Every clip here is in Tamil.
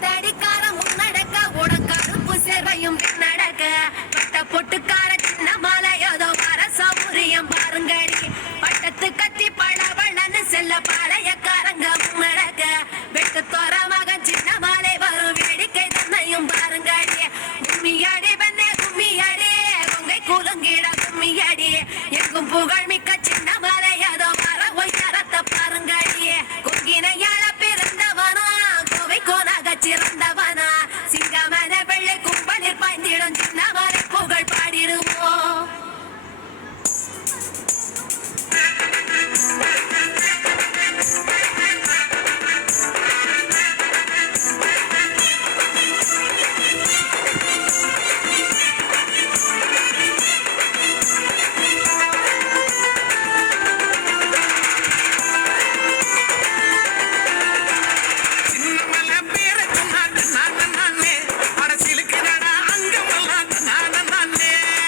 ஒத்தடிக்கார முன்னடக்க உடற்கருப்பு சேவையும் பின்னடக்க பட்ட பொட்டுக்கார சின்ன மாலையோதோ வர சௌரியம் பாருங்கடி பட்டத்து கத்தி பழவள்ளன்னு செல்ல பாளையக்காரங்க முன்னடக்க வெட்டு தோற மகன் சின்ன மாலை வரும் வேடிக்கை தன்னையும் பாருங்கடி கும்மியாடி பெண்ணே கும்மியாடி கொங்கை கூலுங்கிட கும்மியாடி எங்கும் புகழ் மிக்க சின்ன மாலையோதோ வர ஒய்யாரத்தை பாருங்கடி கொங்கினையாள பிறந்தவனா கோவை கோனாக சிறந்தவனா சிங்கமன வெள்ளை கும்பலில் பாய்ந்திடும் சின்ன மாலை புகழ் பாடிடுவோம்.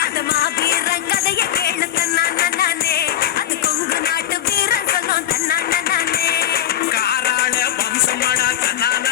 அந்த மாவீரன் கதையை கேளு தன்னானே அது கொங்கு நாட்டு வீரன் சொல்லும் தன்னானே காராள வம்சமடா தன்னான